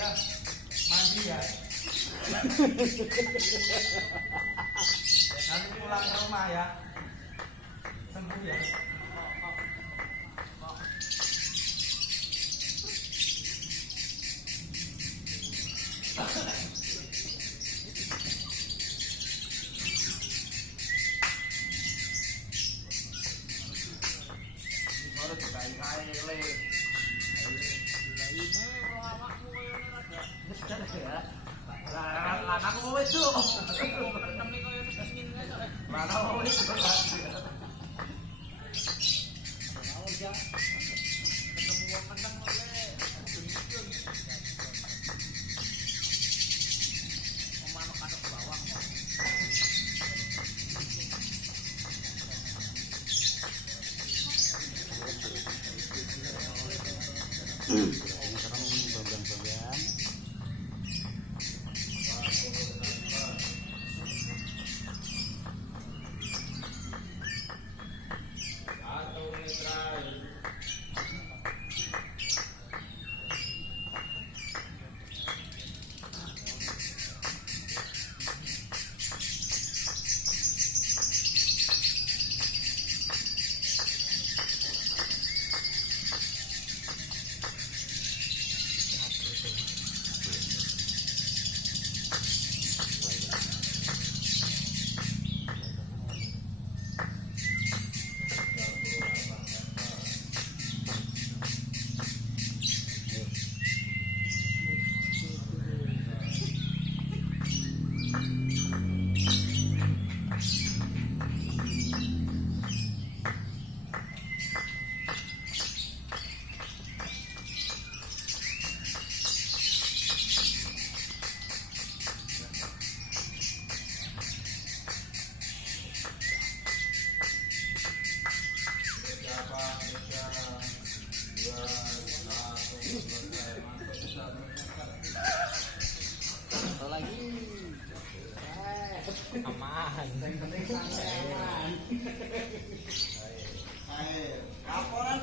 Ya, mandi ya. Nanti pulang ke rumah ya. Sembuh ya. Baru dikai-kai le. Anakku wis tuh. Mana wis tuh. Ketemu wong kendang oleh. Omano kadok bawang kok. Lagi aman. Kaporan